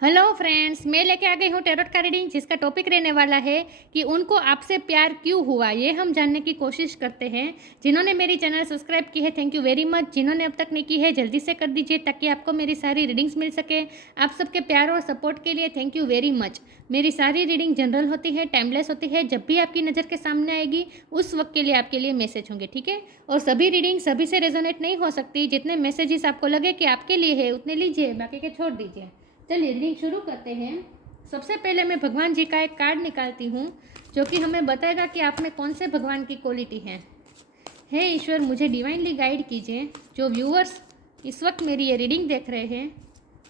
Hello friends, मैं लेके आ गई हूँ टैरोट का रीडिंग जिसका टॉपिक रहने वाला है कि उनको आपसे प्यार क्यों हुआ। ये हम जानने की कोशिश करते हैं। जिन्होंने मेरी चैनल सब्सक्राइब की है थैंक यू वेरी मच। जिन्होंने अब तक नहीं की है जल्दी से कर दीजिए ताकि आपको मेरी सारी रीडिंग्स मिल सके। आप सबके प्यार और सपोर्ट के लिए थैंक यू वेरी मच। मेरी सारी रीडिंग जनरल होती है, टाइमलेस होती है। जब भी आपकी नज़र के सामने आएगी उस वक्त के लिए आपके लिए मैसेज होंगे, ठीक है। और सभी रीडिंग सभी से रेजोनेट नहीं हो सकती। जितने मैसेजेस आपको लगे कि आपके लिए है उतने लीजिए, बाकी के छोड़ दीजिए। चलिए रीडिंग शुरू करते हैं। सबसे पहले मैं भगवान जी का एक कार्ड निकालती हूँ जो कि हमें बताएगा कि आप में कौन से भगवान की क्वालिटी है। हे ईश्वर, मुझे डिवाइनली गाइड कीजिए। जो व्यूअर्स इस वक्त मेरी ये रीडिंग देख रहे हैं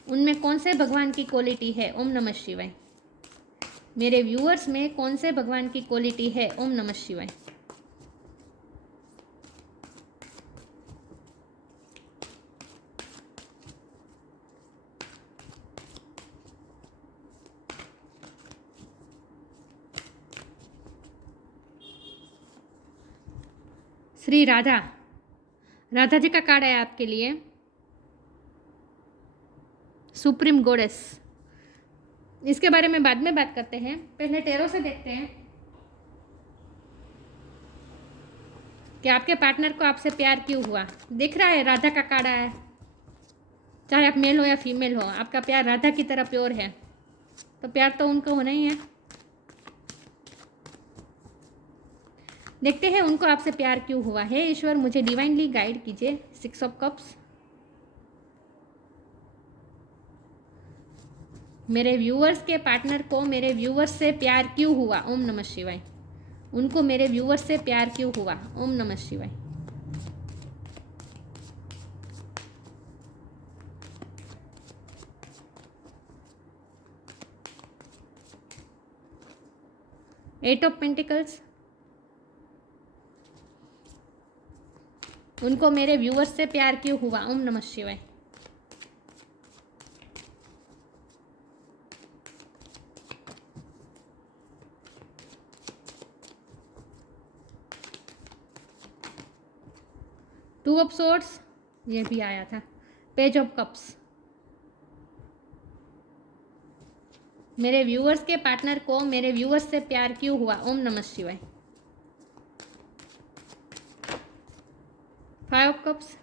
उनमें कौन से भगवान की क्वालिटी है। ओम नमः शिवाय। मेरे व्यूअर्स में कौन से भगवान की क्वालिटी है। ओम नमः शिवाय। श्री राधा, राधा जी का कार्ड है आपके लिए। सुप्रीम गॉडेस, इसके बारे में बाद में बात करते हैं। पहले टैरो से देखते हैं कि आपके पार्टनर को आपसे प्यार क्यों हुआ। दिख रहा है राधा का कार्ड आया है। चाहे आप मेल हो या फीमेल हो, आपका प्यार राधा की तरह प्योर है, तो प्यार तो उनको होना ही है। देखते हैं उनको आपसे प्यार क्यों हुआ है। ईश्वर, मुझे डिवाइनली गाइड कीजिए। 6 ऑफ कप्स। मेरे व्यूअर्स के पार्टनर को मेरे व्यूअर्स से प्यार क्यों हुआ। ओम नमः शिवाय। उनको मेरे व्यूअर्स से प्यार क्यों हुआ। ओम नमः शिवाय। Eight of pentacles. उनको मेरे व्यूअर्स से प्यार क्यों हुआ। ओम नमः शिवाय। टू ऑफ सोर्ड्स, ये भी आया था। Page of cups. मेरे व्यूअर्स के पार्टनर को मेरे व्यूअर्स से प्यार क्यों हुआ। ओम नमः शिवाय। 5 ऑफ कप्स।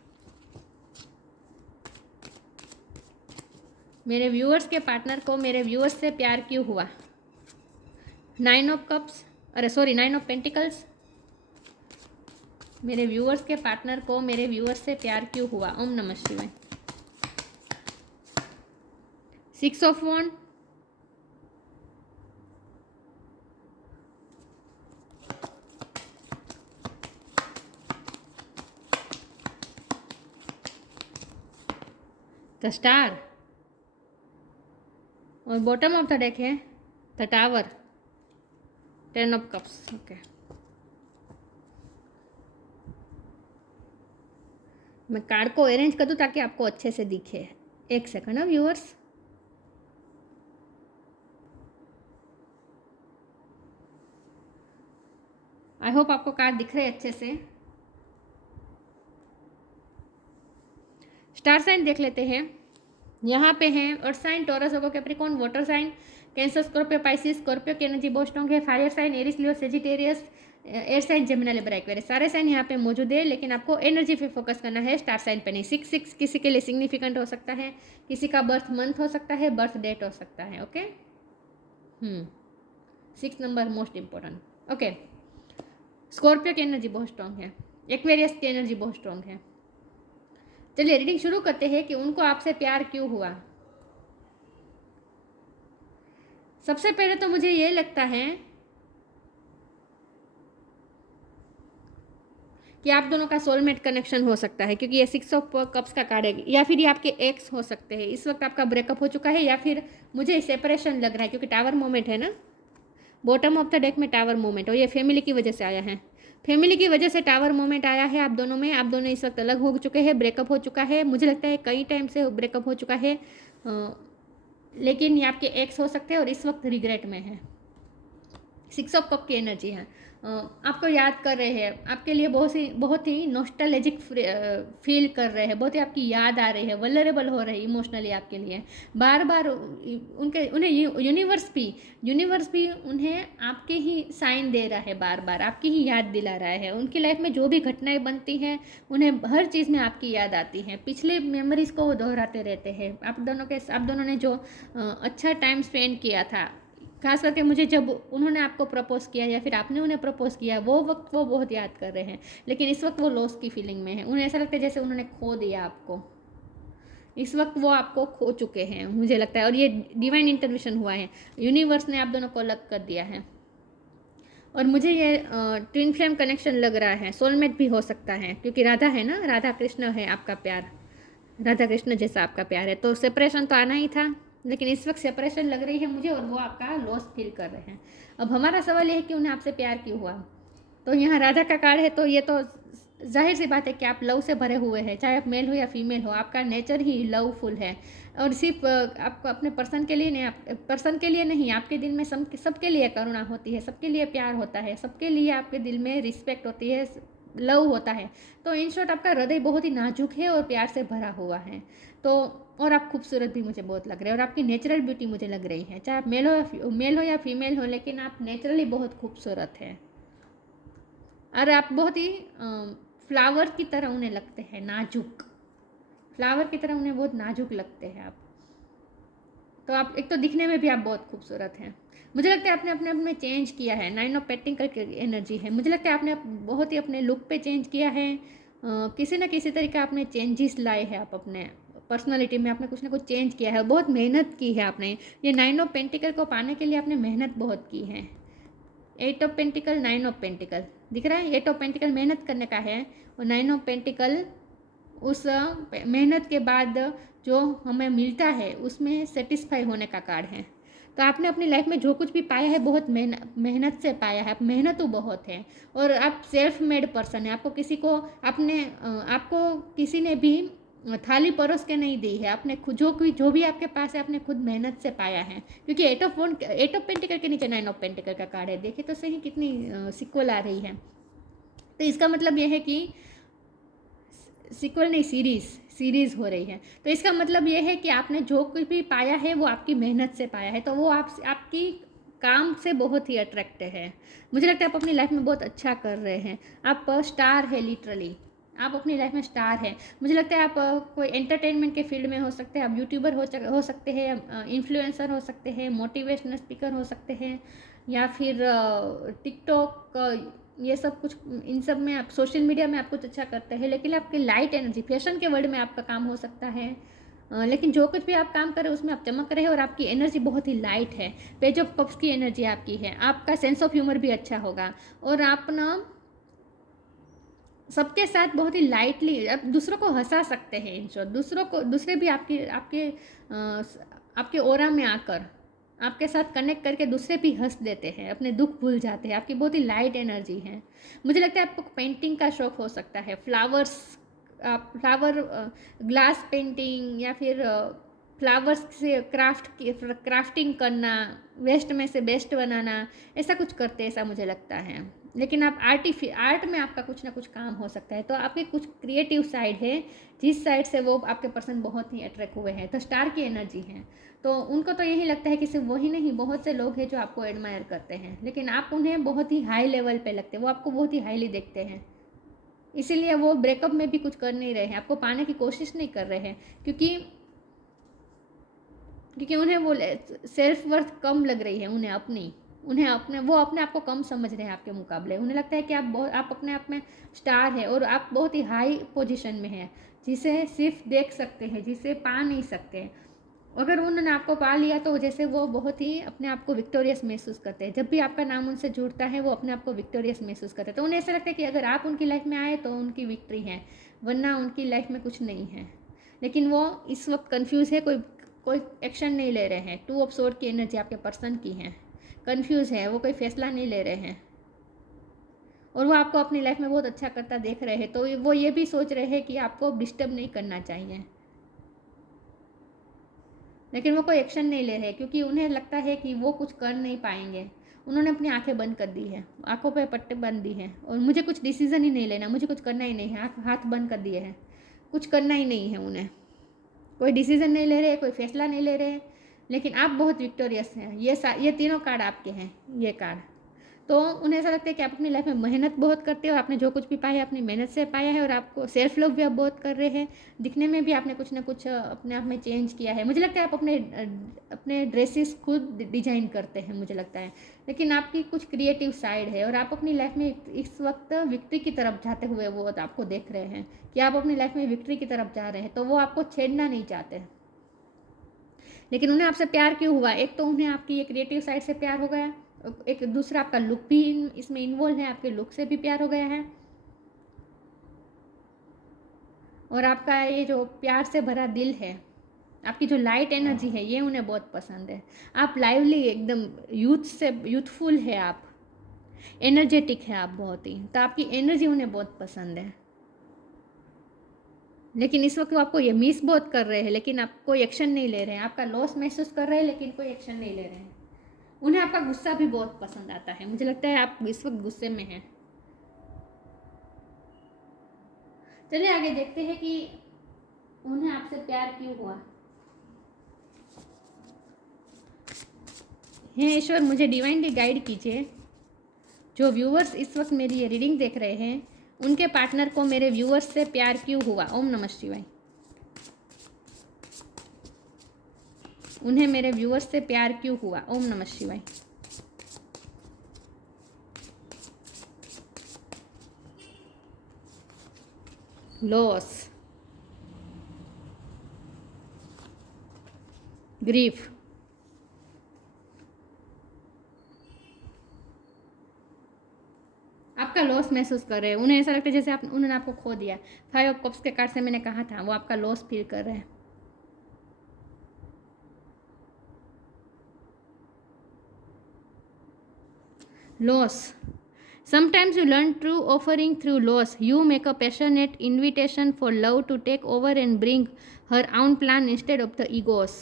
मेरे व्यूअर्स के पार्टनर को मेरे व्यूअर्स से प्यार क्यों हुआ। 9 ऑफ कप्स, अरे सॉरी 9 ऑफ पेंटिकल्स। मेरे व्यूअर्स के पार्टनर को मेरे व्यूअर्स से प्यार क्यों हुआ। ओम नमः शिवाय। 6 ऑफ वॉन्ड। The star. और बॉटम ऑफ द डेक है the tower. 10 of cups. Okay, मैं कार्ड को अरेंज कर दूँ ताकि आपको अच्छे से दिखे। एक सेकंड ना व्यूअर्स। आई होप आपको कार्ड दिख रहे अच्छे से। स्टार साइन देख लेते हैं। यहाँ पे हैं earth sign, Taurus, Virgo, Capricorn, water sign, Cancer, Scorpio, Pisces, Scorpio की एनर्जी बहुत स्ट्रॉन्ग है। Fire sign Aries, Leo, Sagittarius, air sign, Gemini, Libra, Aquarius, सारे साइन यहाँ पे मौजूद है। लेकिन आपको एनर्जी पे फोकस करना है, स्टार साइन पे नहीं। 6 किसी के लिए सिग्निफिकेंट हो सकता है, किसी का बर्थ मंथ हो सकता है, बर्थ डेट हो सकता है। Okay, 6 number most important. Okay, Scorpio की एनर्जी बहुत स्ट्रॉन्ग है, एक्वेरियस की एनर्जी बहुत स्ट्रॉन्ग है। चलिए रीडिंग शुरू करते हैं कि उनको आपसे प्यार क्यों हुआ। सबसे पहले तो मुझे ये लगता है कि आप दोनों का सोलमेट कनेक्शन हो सकता है, क्योंकि ये 6 ऑफ कप्स का कार्ड है। या फिर ये आपके एक्स हो सकते हैं, इस वक्त आपका ब्रेकअप हो चुका है, या फिर मुझे सेपरेशन लग रहा है क्योंकि टावर मोमेंट है ना। बॉटम ऑफ द डेक में टावर मोमेंट, और ये फैमिली की वजह से आया है। फैमिली की वजह से टावर मोमेंट आया है आप दोनों में। आप दोनों इस वक्त अलग हो चुके हैं, ब्रेकअप हो चुका है। मुझे लगता है कई टाइम से ब्रेकअप हो चुका है, लेकिन ये आपके एक्स हो सकते हैं और इस वक्त रिग्रेट में है। सिक्स ऑफ कप की एनर्जी है। आपको याद कर रहे हैं, आपके लिए बहुत ही नॉस्टैल्जिक फील कर रहे हैं, बहुत ही आपकी याद आ रही है, वल्नरेबल हो रही है इमोशनली आपके लिए। बार बार उन्हें यूनिवर्स भी उन्हें आपके ही साइन दे रहा है, बार बार आपकी ही याद दिला रहा है। उनकी लाइफ में जो भी घटनाएं बनती हैं उन्हें हर चीज़ में आपकी याद आती है, पिछले मेमोरीज को वो दोहराते रहते हैं। आप दोनों ने जो अच्छा टाइम स्पेंड किया था, खास करके मुझे जब उन्होंने आपको प्रपोज़ किया या फिर आपने उन्हें प्रपोज़ किया, वो वक्त वो बहुत याद कर रहे हैं। लेकिन इस वक्त वो लॉस की फीलिंग में है, उन्हें ऐसा लगता है जैसे उन्होंने खो दिया आपको। इस वक्त वो आपको खो चुके हैं मुझे लगता है, और ये डिवाइन इंटरवेंशन हुआ है, यूनिवर्स ने आप दोनों को अलग कर दिया है। और मुझे ये ट्विन फ्लेम कनेक्शन लग रहा है, सोलमेट भी हो सकता है, क्योंकि राधा है ना, राधा कृष्ण है आपका प्यार, राधा कृष्ण जैसा आपका प्यार है। तो सेपरेशन तो आना ही था, लेकिन इस वक्त सेपरेशन लग रही है मुझे, और वो आपका लॉस फील कर रहे हैं। अब हमारा सवाल ये है कि उन्हें आपसे प्यार क्यों हुआ। तो यहाँ राधा का कार्ड है, तो ये तो जाहिर सी बात है कि आप लव से भरे हुए हैं, चाहे आप मेल हो या फीमेल हो, आपका नेचर ही लवफुल है। और सिर्फ आपको अपने पर्सन के लिए नहीं, पर्सन के लिए नहीं, आपके दिल में सबके लिए करुणा होती है, सबके लिए प्यार होता है, सबके लिए आपके दिल में रिस्पेक्ट होती है, लव होता है। तो इन शॉर्ट आपका हृदय बहुत ही नाजुक है और प्यार से भरा हुआ है। तो और आप खूबसूरत भी मुझे बहुत लग रहे हैं, और आपकी नेचुरल ब्यूटी मुझे लग रही है, चाहे आप मेल हो या फीमेल हो, लेकिन आप नेचुरली बहुत खूबसूरत हैं। और आप बहुत ही फ्लावर की तरह उन्हें लगते हैं, नाजुक फ्लावर की तरह उन्हें बहुत नाजुक लगते हैं आप। तो आप एक तो दिखने में भी आप बहुत खूबसूरत हैं। मुझे लगता है आपने अपने आप में चेंज किया है, 9 ऑफ पेंटिकल की एनर्जी है। मुझे लगता है आपने बहुत ही अपने लुक पे चेंज किया है, किसी न किसी तरीके आपने चेंजेस लाए हैं, आप अपने पर्सनालिटी में आपने कुछ ना कुछ चेंज किया है, बहुत मेहनत की है आपने। ये 9 ऑफ पेंटिकल को पाने के लिए आपने मेहनत बहुत की है। 8 ऑफ पेंटिकल, 9 ऑफ पेंटिकल दिख रहा है। 8 ऑफ पेंटिकल मेहनत करने का है, और 9 ऑफ पेंटिकल उस मेहनत के बाद जो हमें मिलता है उसमें सेटिस्फाई होने का कार्ड है। तो आपने अपनी लाइफ में जो कुछ भी पाया है बहुत मेहनत से पाया है, आप मेहनतू बहुत है, और आप सेल्फ मेड पर्सन है। आपको किसी ने भी थाली परोस के नहीं दी है, आपने खुद जो भी आपके पास है आपने खुद मेहनत से पाया है। क्योंकि 8 ऑफ पेंटिकल के नीचे 9 ऑफ पेंटिकल का कार्ड है, देखिए तो सही कितनी सिक्वल आ रही है। तो इसका मतलब यह है कि सिक्वल नहीं, सीरीज़ हो रही है। तो इसका मतलब ये है कि आपने जो कुछ भी पाया है वो आपकी मेहनत से पाया है, तो वो आपकी काम से बहुत ही अट्रैक्टिव है। मुझे लगता है आप अपनी लाइफ में बहुत अच्छा कर रहे हैं, आप स्टार है, लिटरली आप अपनी लाइफ में स्टार है। मुझे लगता है आप कोई एंटरटेनमेंट के फील्ड में हो सकते हैं, आप यूट्यूबर हो सकते हैं, इन्फ्लुएंसर हो सकते हैं, मोटिवेशनल स्पीकर हो सकते हैं, या फिर टिकटॉक, ये सब कुछ, इन सब में आप सोशल मीडिया में आप कुछ अच्छा करते हैं। लेकिन आपकी लाइट एनर्जी, फैशन के वर्ल्ड में आपका काम हो सकता है, लेकिन जो कुछ भी आप काम कर रहे हो उसमें आप चमक रहे हो, और आपकी एनर्जी बहुत ही लाइट है। पेज ऑफ कप्स की एनर्जी आपकी है, आपका सेंस ऑफ ह्यूमर भी अच्छा होगा, और आप ना सबके साथ बहुत ही लाइटली आप दूसरों को हंसा सकते हैं। इन शॉर्ट दूसरे भी आपके ओरा में आकर आपके साथ कनेक्ट करके दूसरे भी हंस देते हैं, अपने दुख भूल जाते हैं। आपकी बहुत ही लाइट एनर्जी है। मुझे लगता है आपको पेंटिंग का शौक हो सकता है, फ्लावर ग्लास पेंटिंग, या फिर फ्लावर्स से क्राफ्टिंग करना, वेस्ट में से बेस्ट बनाना, ऐसा कुछ करते हैं, ऐसा मुझे लगता है। लेकिन आप आर्ट में आपका कुछ ना कुछ काम हो सकता है। तो आपकी कुछ क्रिएटिव साइड है, जिस साइड से वो आपके पर्सन बहुत ही अट्रैक्ट हुए हैं। तो स्टार की एनर्जी है, तो उनको तो यही लगता है कि सिर्फ वही नहीं, बहुत से लोग हैं जो आपको एडमायर करते हैं, लेकिन आप उन्हें बहुत ही हाई लेवल पे लगते हैं, वो आपको बहुत ही हाईली देखते हैं। इसीलिए वो ब्रेकअप में भी कुछ कर नहीं रहे हैं, आपको पाने की कोशिश नहीं कर रहे हैं, क्योंकि उन्हें वो सेल्फ वर्थ कम लग रही है, वो अपने आप को कम समझ रहे हैं आपके मुकाबले। उन्हें लगता है कि आप अपने आप में स्टार है, और आप बहुत ही हाई पोजीशन में हैं, जिसे सिर्फ देख सकते हैं, जिसे पा नहीं सकते। अगर उन्होंने आपको पा लिया तो जैसे वो बहुत ही अपने आप को विक्टोरियस महसूस करते हैं। जब भी आपका नाम उनसे जुड़ता है वो अपने आप को विक्टोरियस महसूस करते हैं। तो उन्हें ऐसा लगता है कि अगर आप उनकी लाइफ में आए तो उनकी विक्ट्री है, वरना उनकी लाइफ में कुछ नहीं है। लेकिन वो इस वक्त कंफ्यूज है, कोई एक्शन नहीं ले रहे हैं। 2 ऑफ सोर्ड की एनर्जी आपके पर्सन की है, कंफ्यूज है, वो कोई फैसला नहीं ले रहे हैं, और वो आपको अपनी लाइफ में बहुत अच्छा करता देख रहे हैं। तो वो ये भी सोच रहे हैं कि आपको डिस्टर्ब नहीं करना चाहिए, लेकिन वो कोई एक्शन नहीं ले रहे, क्योंकि उन्हें लगता है कि वो कुछ कर नहीं पाएंगे। उन्होंने अपनी आंखें बंद कर दी है, आंखों पे पट्टे बांध दी है और मुझे कुछ डिसीज़न ही नहीं लेना, मुझे कुछ करना ही नहीं है, हाथ बंद कर दिए हैं, कुछ करना ही नहीं है उन्हें, कोई डिसीज़न नहीं ले रहे, कोई फैसला नहीं ले रहे। लेकिन आप बहुत विक्टोरियस हैं। ये तीनों कार्ड आपके हैं, ये कार्ड। तो उन्हें ऐसा लगता है कि आप अपनी लाइफ में मेहनत बहुत करते हो, आपने जो कुछ भी पाया अपनी मेहनत से पाया है और आपको सेल्फ लव भी आप बहुत कर रहे हैं। दिखने में भी आपने कुछ ना कुछ अपने आप में चेंज किया है। मुझे लगता है आप अपने ड्रेसेस खुद डिजाइन करते हैं, मुझे लगता है। लेकिन आपकी कुछ क्रिएटिव साइड है और आप अपनी लाइफ में इस वक्त विक्ट्री की तरफ जाते हुए वो आपको देख रहे हैं कि आप अपनी लाइफ में विक्ट्री की तरफ जा रहे हैं, तो वो आपको छेड़ना नहीं चाहते। लेकिन उन्हें आपसे प्यार क्यों हुआ? एक तो उन्हें आपकी ये क्रिएटिव साइड से प्यार हो गया, एक दूसरा आपका लुक भी इसमें इन्वॉल्व है, आपके लुक से भी प्यार हो गया है। और आपका ये जो प्यार से भरा दिल है, आपकी जो लाइट एनर्जी है, ये उन्हें बहुत पसंद है। आप लाइवली एकदम यूथफुल है, आप एनर्जेटिक है, आप बहुत ही, तो आपकी एनर्जी उन्हें बहुत पसंद है। लेकिन इस वक्त वो आपको ये मिस बहुत कर रहे हैं, लेकिन आप कोई एक्शन नहीं ले रहे हैं। आपका लॉस महसूस कर रहे हैं लेकिन कोई एक्शन नहीं ले रहे हैं। उन्हें आपका गुस्सा भी बहुत पसंद आता है। मुझे लगता है आप इस वक्त गुस्से में हैं। चलिए आगे देखते हैं कि उन्हें आपसे प्यार क्यों हुआ। हे ईश्वर, मुझे डिवाइनली गाइड कीजिए। जो व्यूअर्स इस वक्त मेरी ये रीडिंग देख रहे हैं, उनके पार्टनर को मेरे व्यूअर्स से प्यार क्यों हुआ। ओम नमः शिवाय। उन्हें मेरे व्यूअर्स से प्यार क्यों हुआ। ओम नमः शिवाय। लॉस, ग्रीफ, आपका लॉस महसूस कर रहे हैं। उन्हें ऐसा लगता है जैसे उन्होंने आपको खो दिया। 5 ऑफ कप्स के कार्ड से मैंने कहा था वो आपका लॉस फील कर रहे हैं। Loss, sometimes you learn true offering through loss. You make a passionate invitation for love to take over and bring her own plan instead of the egos.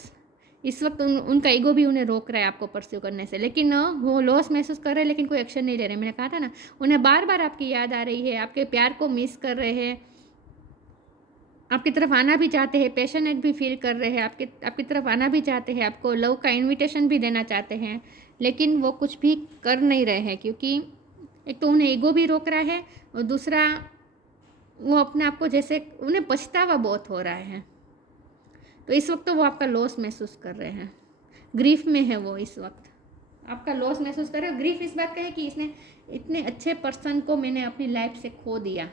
इस वक्त उनका ईगो भी उन्हें रोक रहा है आपको परस्यू करने से, लेकिन वो लॉस महसूस कर रहे हैं लेकिन कोई एक्शन नहीं ले रहे। मैंने कहा था ना, उन्हें बार बार आपकी याद आ रही है, आपके प्यार को मिस कर रहे हैं, आपकी तरफ आना भी चाहते हैं, पैशनेट भी फील कर रहे हैं, आपकी तरफ आना भी चाहते हैं, आपको लव का इन्विटेशन भी देना चाहते हैं, लेकिन वो कुछ भी कर नहीं रहे हैं क्योंकि एक तो उन्हें ईगो भी रोक रहा है और दूसरा वो अपने आप को जैसे उन्हें पछतावा बहुत हो रहा है। तो इस वक्त तो वो आपका लॉस महसूस कर रहे हैं, ग्रीफ में है वो इस वक्त, आपका लॉस महसूस कर रहे हो। ग्रीफ इस बात का है कि इसने इतने अच्छे पर्सन को मैंने अपनी लाइफ से खो दिया,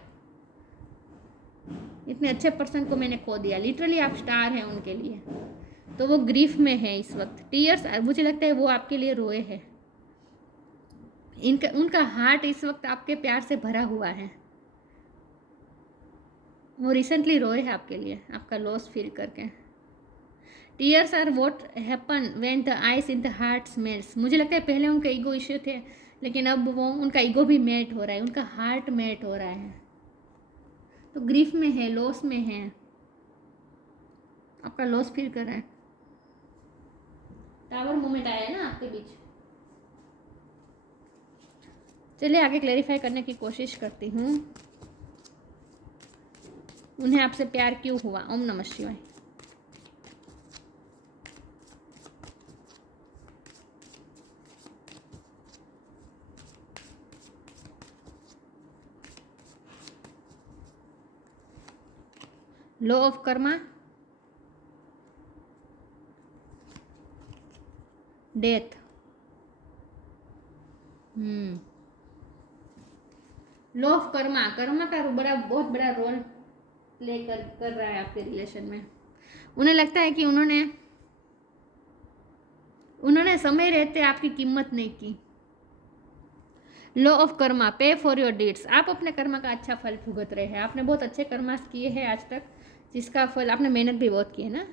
इतने अच्छे पर्सन को मैंने खो दिया। लिटरली आप स्टार हैं उनके लिए, तो वो ग्रीफ में है इस वक्त। टीयर्स, मुझे लगता है वो आपके लिए रोए हैं। उनका हार्ट इस वक्त आपके प्यार से भरा हुआ है। वो रिसेंटली रोए हैं आपके लिए, आपका लॉस फील करके। Tears are what happen when the ice in the heart melts. मुझे लगता है पहले उनके ईगो इश्यू थे, लेकिन अब वो उनका ईगो भी मेल्ट हो रहा है, उनका हार्ट मेल्ट हो रहा है। तो ग्रीफ में है, लॉस में है, आपका लॉस फील कर रहा है। टावर मोमेंट आया है ना आपके बीच। चलिए आगे क्लैरिफाई करने की कोशिश करती हूँ। उन्हें आपसे प्यार क्यों हुआ। ओम नमः शिवाय। Law of Karma, death. Law of Karma, Karma का बहुत बड़ा रोल प्ले कर रहा है आपके रिलेशन में। उन्हें लगता है कि उन्होंने समय रहते आपकी कीमत नहीं की। लॉ ऑफ कर्मा, पे फॉर योर डीड्स। आप अपने कर्मा का अच्छा फल भुगत रहे हैं। आपने बहुत अच्छे कर्मास किए हैं आज तक, जिसका फल आपने मेहनत भी बहुत की है ना।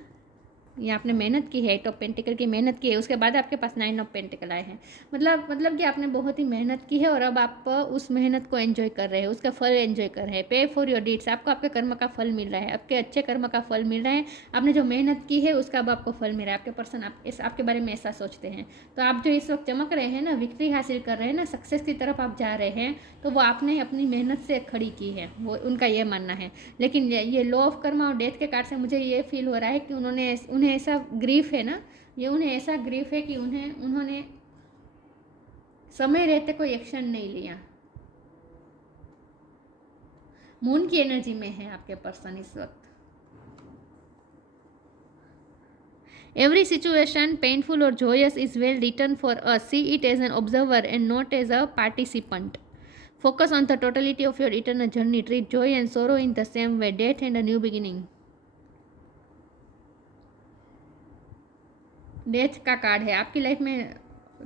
ये आपने मेहनत की है, 8 ऑफ पेंटिकल की मेहनत की है, उसके बाद आपके पास 9 ऑफ पेंटिकल आए हैं। मतलब कि आपने बहुत ही मेहनत की है और अब आप उस मेहनत को एंजॉय कर रहे हैं, उसका फल एंजॉय कर रहे हैं। पे फॉर योर डीड्स, आपको आपके कर्म का फल मिल रहा है, आपके अच्छे कर्म का फल मिल रहा है। आपने जो मेहनत की है उसका अब आपको फल मिल रहा है। आपके पर्सन आपके बारे में ऐसा सोचते हैं। तो आप जो इस वक्त चमक रहे हैं ना, विक्ट्री हासिल कर रहे हैं ना, सक्सेस की तरफ आप जा रहे हैं, तो वो आपने अपनी मेहनत से खड़ी की है, वो उनका ये मानना है। लेकिन ये लॉ ऑफ कर्म और डेथ के कार्ड से मुझे ये फील हो रहा है कि उन्हें ऐसा ग्रीफ है ना, ये उन्हें ऐसा ग्रीफ है कि उन्होंने समय रहते कोई एक्शन नहीं लिया। मून की एनर्जी में है आपके पर्सन इस वक्त। एवरी सिचुएशन पेनफुल और joyous is well written for us. See it as an observer and not as a participant. Focus on the totality of your eternal journey. Treat joy and sorrow in the same way. Death and a new beginning. Death का card है। आपकी life में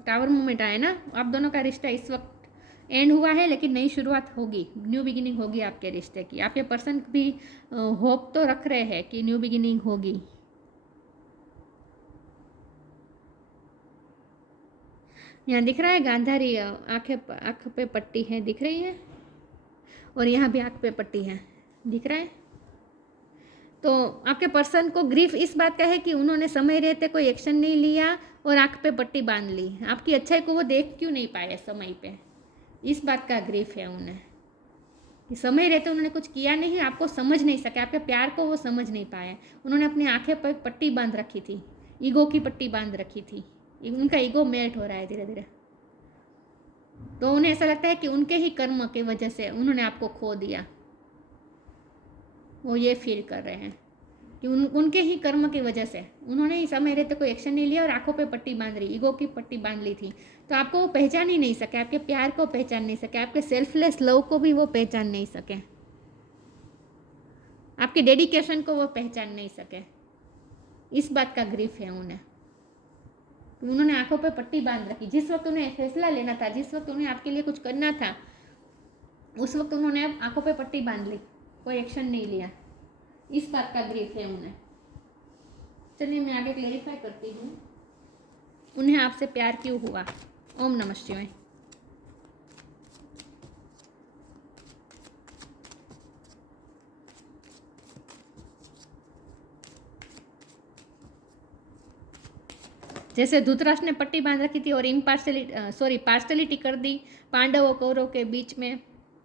tower movement आया ना, आप दोनों का रिश्ता इस वक्त एंड हुआ है, लेकिन नई शुरुआत होगी, न्यू बिगिनिंग होगी आपके रिश्ते की। आपके पर्सन भी होप तो रख रहे हैं कि न्यू बिगिनिंग होगी। यहाँ दिख रहा है गांधारी, आँख पे पट्टी है, दिख रही है, और यहाँ भी आँख पे पट्टी है, दिख रहा है। तो आपके पर्सन को ग्रीफ इस बात का है कि उन्होंने समय रहते कोई एक्शन नहीं लिया और आँख पे पट्टी बांध ली। आपकी अच्छाई को वो देख क्यों नहीं पाए समय पे, इस बात का ग्रीफ है उन्हें कि समय रहते उन्होंने कुछ किया नहीं, आपको समझ नहीं सके, आपके प्यार को वो समझ नहीं पाए। उन्होंने अपनी आँखें पर पट्टी बांध रखी थी, ईगो की पट्टी बांध रखी थी। उनका ईगो मेल्ट हो रहा है धीरे धीरे। तो उन्हें ऐसा लगता है कि उनके ही कर्म की वजह से उन्होंने आपको खो दिया। वो ये फील कर रहे हैं कि उनके ही कर्म की वजह से उन्होंने ही समय रहते कोई एक्शन नहीं लिया और आंखों पे पट्टी बांध रही, ईगो की पट्टी बांध ली थी। तो आपको वो पहचान ही नहीं सके, आपके प्यार को पहचान नहीं सके, आपके सेल्फलेस लव को भी वो पहचान नहीं सके, आपके डेडिकेशन को वो पहचान नहीं सके। इस बात का ग्रीफ है उन्हें। उन्होंने आंखों पे पट्टी बांध रखी। जिस वक्त उन्हें फैसला लेना था, जिस वक्त उन्हें आपके लिए कुछ करना था, उस वक्त उन्होंने आंखों पे पट्टी बांध ली, कोई एक्शन नहीं लिया। इस बात का ग्रीफ है उन्हें। चलिए मैं आगे क्लेरिफाई करती हूँ, उन्हें आपसे प्यार क्यों हुआ। ओम नमः शिवाय। जैसे धृतराष्ट्र ने पट्टी बांध रखी थी और पार्शलिटी कर दी पांडवों कौरव के बीच में,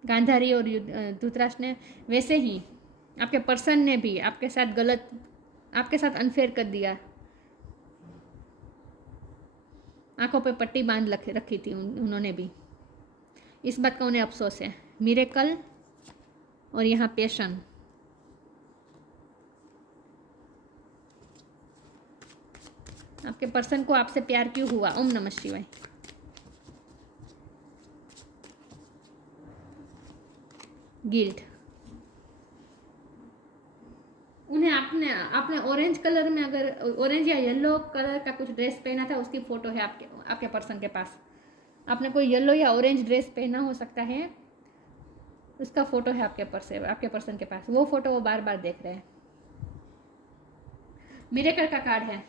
गांधारी और धृतराष्ट्र ने, वैसे ही आपके पर्सन ने भी आपके साथ अनफेयर कर दिया। आंखों पे पट्टी बांध रखी थी उन्होंने भी। इस बात का उन्हें अफसोस है। मिरेकल और यहाँ पैशन। आपके पर्सन को आपसे प्यार क्यों हुआ। ओम नमः शिवाय। गिल्ट। उन्हें आपने ऑरेंज कलर में, अगर ऑरेंज या येलो कलर का कुछ ड्रेस पहना था, उसकी फोटो है आपके पर्सन के पास। आपने कोई येलो या ऑरेंज ड्रेस पहना हो सकता है, उसका फोटो है आपके पर्सन के पास। वो फोटो वो बार बार देख रहे हैं। मिरेकल का कार्ड है,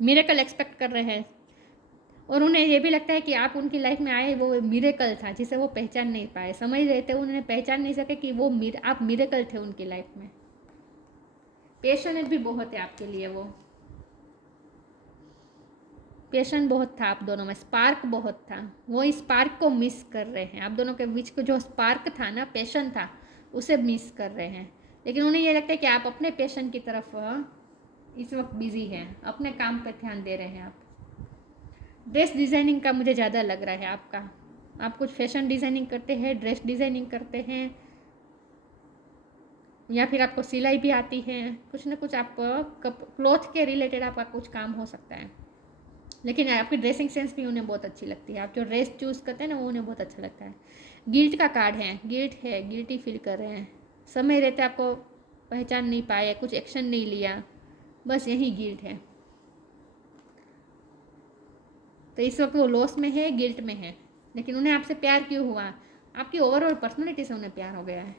मिरेकल एक्सपेक्ट कर रहे हैं, और उन्हें ये भी लगता है कि आप उनकी लाइफ में आए वो मिरेकल था जिसे वो पहचान नहीं पाए। समझ रहे थे, उन्होंने पहचान नहीं सके कि वो आप मिरेकल थे उनकी लाइफ में। पेशेंट भी बहुत है आपके लिए, वो पेशेंट बहुत था आप दोनों में, स्पार्क बहुत था। वो इस स्पार्क को मिस कर रहे हैं। आप दोनों के बीच को जो स्पार्क था ना, पेशेंट था, उसे मिस कर रहे हैं। लेकिन उन्हें ये लगता है कि आप अपने पेशेंट की तरफ इस वक्त बिजी हैं, अपने काम पर ध्यान दे रहे हैं आप। ड्रेस डिज़ाइनिंग का मुझे ज़्यादा लग रहा है आपका। आप कुछ फैशन डिज़ाइनिंग करते हैं, ड्रेस डिज़ाइनिंग करते हैं, या फिर आपको सिलाई भी आती है। कुछ ना कुछ आप क्लॉथ के रिलेटेड आपका कुछ काम हो सकता है। लेकिन आपकी ड्रेसिंग सेंस भी उन्हें बहुत अच्छी लगती है। आप जो ड्रेस चूज़ करते हैं ना, वो उन्हें बहुत अच्छा लगता है। गिल्ट का कार्ड है, गिल्टी फील कर रहे हैं। समय रहते आपको पहचान नहीं पाए, कुछ एक्शन नहीं लिया, बस यही गिल्ट है। तो इस वक्त वो लॉस में है, गिल्ट में है। लेकिन उन्हें आपसे प्यार क्यों हुआ। आपकी ओवरऑल पर्सनैलिटी से उन्हें प्यार हो गया है।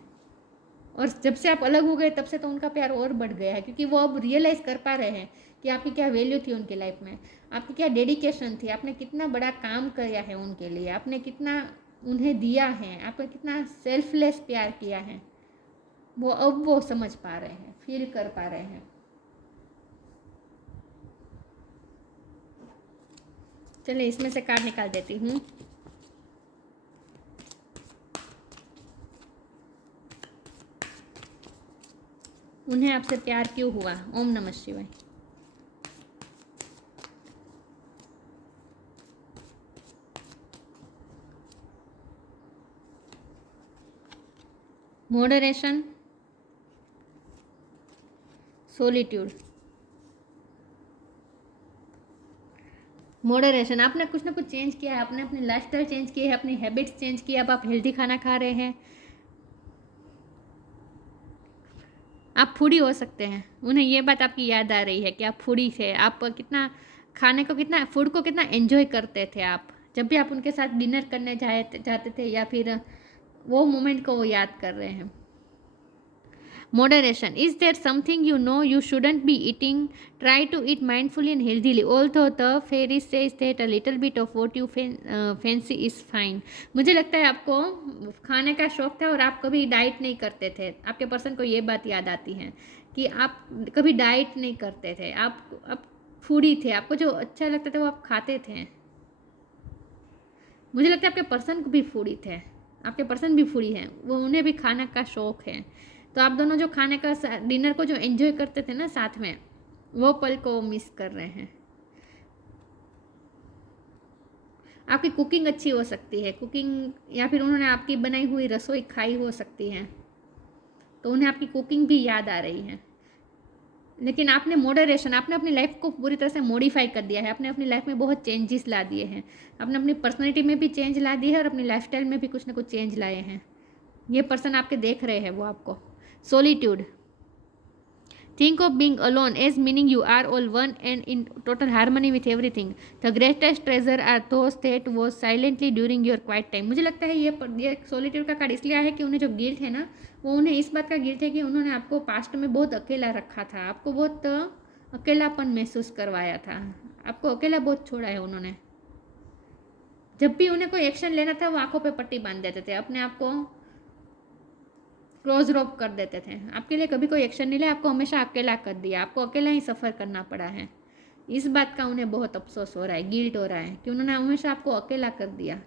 और जब से आप अलग हो गए तब से तो उनका प्यार और बढ़ गया है, क्योंकि वो अब रियलाइज़ कर पा रहे हैं कि आपकी क्या वैल्यू थी उनकी लाइफ में, आपकी क्या डेडिकेशन थी, आपने कितना बड़ा काम किया है उनके लिए, आपने कितना उन्हें दिया है, आपने कितना सेल्फलेस प्यार किया है। वो अब वो समझ पा रहे हैं, फील कर पा रहे हैं। चलिए इसमें से कार्ड निकाल देती हूँ। उन्हें आपसे प्यार क्यों हुआ? ओम नमः शिवाय। Moderation, solitude. मॉडरेशन, आपने कुछ ना कुछ चेंज किया है, आपने अपनी लाइफस्टाइल चेंज की है, अपनी हैबिट्स चेंज की है, अब आप हेल्दी खाना खा रहे हैं, आप फूडी हो सकते हैं। उन्हें ये बात आपकी याद आ रही है कि आप फूडी थे, आप कितना खाने को, कितना फूड को कितना एंजॉय करते थे आप, जब भी आप उनके साथ डिनर करने जाते थे या फिर वो मोमेंट को वो याद कर रहे हैं। Moderation. Is there something you know you shouldn't be eating? Try to eat mindfully and healthily. Although the fairy says that a little bit of what you fancy is fine. मुझे लगता है आपको खाने का शौक था और आप कभी डाइट नहीं करते थे। आपके पर्सन को ये बात याद आती है कि आप कभी डाइट नहीं करते थे, आप फूडी थे, आपको जो अच्छा लगता था वो आप खाते थे। मुझे लगता है आपके पर्सन भी फूडी थे, आपके पर्सन भी फूडी हैं, वो उन्हें भी खाने का शौक है। तो आप दोनों जो खाने का डिनर को जो एंजॉय करते थे ना साथ में, वो पल को मिस कर रहे हैं। आपकी कुकिंग अच्छी हो सकती है, कुकिंग, या फिर उन्होंने आपकी बनाई हुई रसोई खाई हो सकती है, तो उन्हें आपकी कुकिंग भी याद आ रही है। लेकिन आपने मॉडरेशन, आपने अपनी लाइफ को पूरी तरह से मॉडिफाई कर दिया है, आपने अपनी लाइफ में बहुत चेंजेस ला दिए हैं, आपने अपनी पर्सनैलिटी में भी चेंज ला दी है और अपनी लाइफस्टाइल में भी कुछ ना कुछ चेंज लाए हैं। ये पर्सन आपके देख रहे हैं वो आपको। Solitude. Think of being alone as meaning you are all one and in total harmony with everything. The greatest treasure are those that was silently during your quiet time. मुझे लगता है ये सोलिट्यूड का कार्ड इसलिए है कि उन्हें जो गिल्ट है ना, वो उन्हें इस बात का गिल्ट है कि उन्होंने आपको पास्ट में बहुत अकेला रखा था, आपको बहुत अकेलापन महसूस करवाया था, आपको अकेला बहुत छोड़ा है उन्होंने। जब भी उन्हें कोई एक्शन लेना था वो आंखों पे पट्टी बांध देते थे, अपने आप को क्लोज रोप कर देते थे, आपके लिए कभी कोई एक्शन नहीं लिया, आपको हमेशा अकेला कर दिया, आपको अकेला ही सफ़र करना पड़ा है। इस बात का उन्हें बहुत अफसोस हो रहा है, गिल्ट हो रहा है कि उन्होंने हमेशा आपको अकेला कर दिया।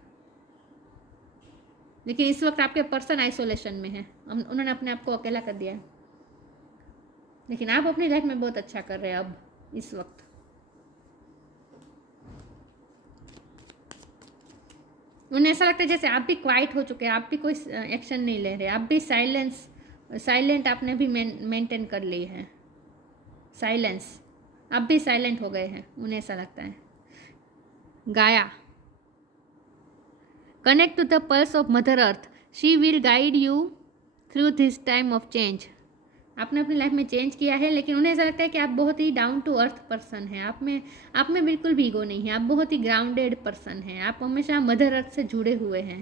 लेकिन इस वक्त आपके पर्सन आइसोलेशन में है, उन्होंने अपने आप को अकेला कर दिया है, लेकिन आप अपनी लाइफ में बहुत अच्छा कर रहे हैं अब इस वक्त। उन्हें ऐसा लगता है जैसे आप भी क्वाइट हो चुके हैं, आप भी कोई एक्शन नहीं ले रहे, आप भी साइलेंट आपने भी मेंटेन कर ली है, साइलेंस, आप भी साइलेंट हो गए हैं, उन्हें ऐसा लगता है। Gaia, connect to the pulse of mother earth, she will guide you through this time of change. आपने अपनी लाइफ में चेंज किया है, लेकिन उन्हें ऐसा लगता है कि आप बहुत ही डाउन टू अर्थ पर्सन हैं, आप में बिल्कुल भी ईगो नहीं है, आप बहुत ही ग्राउंडेड पर्सन हैं, आप हमेशा मदर अर्थ से जुड़े हुए हैं।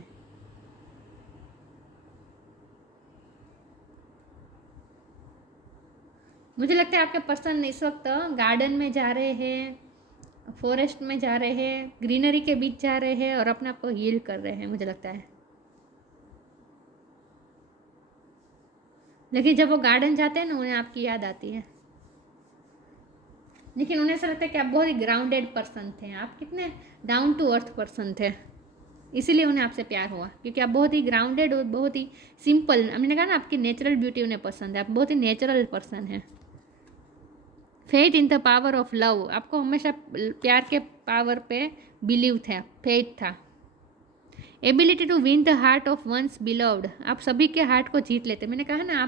मुझे लगता है आपके पर्सन इस वक्त गार्डन में जा रहे हैं, फॉरेस्ट में जा रहे हैं, ग्रीनरी के बीच जा रहे हैं और अपने आप को हील कर रहे हैं, मुझे लगता है। लेकिन जब वो गार्डन जाते हैं ना, उन्हें आपकी याद आती है, लेकिन उन्हें ऐसा लगता है कि आप बहुत ही ग्राउंडेड पर्सन थे, आप कितने डाउन टू अर्थ पर्सन थे, इसीलिए उन्हें आपसे प्यार हुआ, क्योंकि आप बहुत ही ग्राउंडेड और बहुत ही सिंपल, हमने कहा ना आपकी नेचुरल ब्यूटी उन्हें पसंद है, आप बहुत ही नेचुरल पर्सन हैं। Faith in the power of love, आपको हमेशा प्यार के पावर पे बिलीव था, फेथ था। Ability to win the heart of one's beloved, आप सभी के हार्ट को जीत लेते। मैंने कहा ना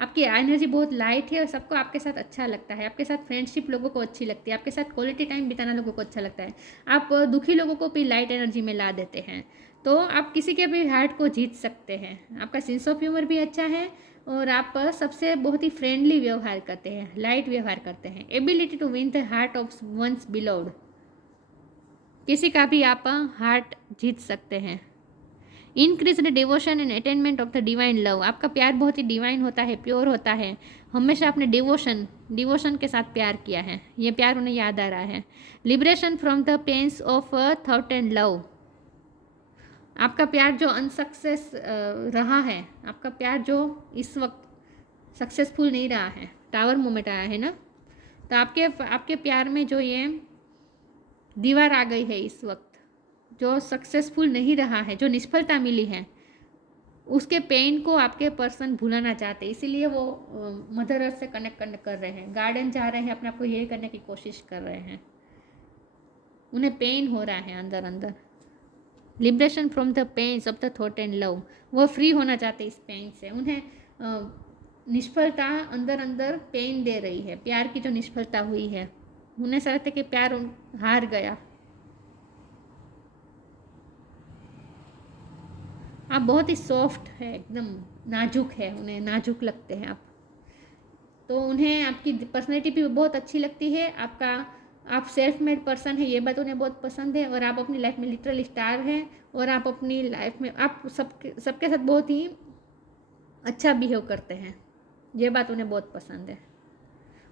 आपकी एनर्जी बहुत लाइट है और सबको आपके साथ अच्छा लगता है, आपके साथ फ्रेंडशिप लोगों को अच्छी लगती है, आपके साथ क्वालिटी टाइम बिताना लोगों को अच्छा लगता है, आप दुखी लोगों को भी लाइट एनर्जी में ला देते हैं, तो आप किसी के भी हार्ट को जीत सकते हैं। आपका सेंस ऑफ ह्यूमर भी अच्छा है और आप सबसे बहुत ही फ्रेंडली व्यवहार करते हैं, लाइट व्यवहार करते हैं। Ability to win the heart of one's beloved, किसी का भी आप हार्ट जीत सकते हैं। Increased devotion and attainment of the divine love, आपका प्यार बहुत ही डिवाइन होता है, प्योर होता है, हमेशा आपने डिवोशन के साथ प्यार किया है, ये प्यार उन्हें याद आ रहा है। Liberation from the pains of thought and love, आपका प्यार जो अनसक्सेस रहा है, आपका प्यार जो इस वक्त सक्सेसफुल नहीं रहा है, टावर मोमेंट आया है ना, तो आपके प्यार में जो ये दीवार आ गई है इस वक्त, जो सक्सेसफुल नहीं रहा है, जो निष्फलता मिली है, उसके पेन को आपके पर्सन भुलाना चाहते हैं, इसीलिए वो मदर अर्थ से कनेक्ट कर रहे हैं, गार्डन जा रहे हैं, अपने आप को हील करने की कोशिश कर रहे हैं, उन्हें पेन हो रहा है अंदर अंदर। Liberation from the pains of the thought and love, वो फ्री होना चाहते हैं इस पेन से, उन्हें निष्फलता अंदर अंदर पेन दे रही है, प्यार की जो निष्फलता हुई है, उन्हें ऐसा लगता है कि प्यार हार गया। आप बहुत ही सॉफ्ट है, एकदम नाजुक है, उन्हें नाजुक लगते हैं आप, तो उन्हें आपकी पर्सनैलिटी भी बहुत अच्छी लगती है, आप सेल्फ मेड पर्सन है, ये बात उन्हें बहुत पसंद है, और आप अपनी लाइफ में लिटरल स्टार हैं, और आप अपनी लाइफ में आप सबके साथ बहुत ही अच्छा बिहेव करते हैं, ये बात उन्हें बहुत पसंद है।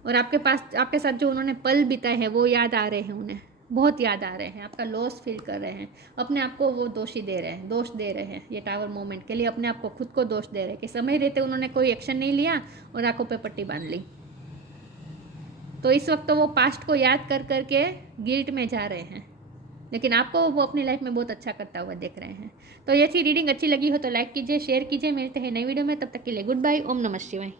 और आपके साथ जो उन्होंने पल बिताए हैं वो याद आ रहे हैं, उन्हें बहुत याद आ रहे हैं, आपका लॉस फील कर रहे हैं, अपने आप को वो दोष दे रहे हैं ये टावर मोमेंट के लिए, अपने आप को खुद को दोष दे रहे हैं कि समय रहते उन्होंने कोई एक्शन नहीं लिया और आंखों पे पट्टी बांध ली। तो इस वक्त तो वो पास्ट को याद कर के गिल्ट में जा रहे हैं, लेकिन आपको वो अपनी लाइफ में बहुत अच्छा करता हुआ देख रहे हैं। तो ये थी रीडिंग, अच्छी लगी हो तो लाइक कीजिए, शेयर कीजिए, मिलते हैं नई वीडियो में, तब तक के लिए गुड बाय, ओम नमः शिवाय।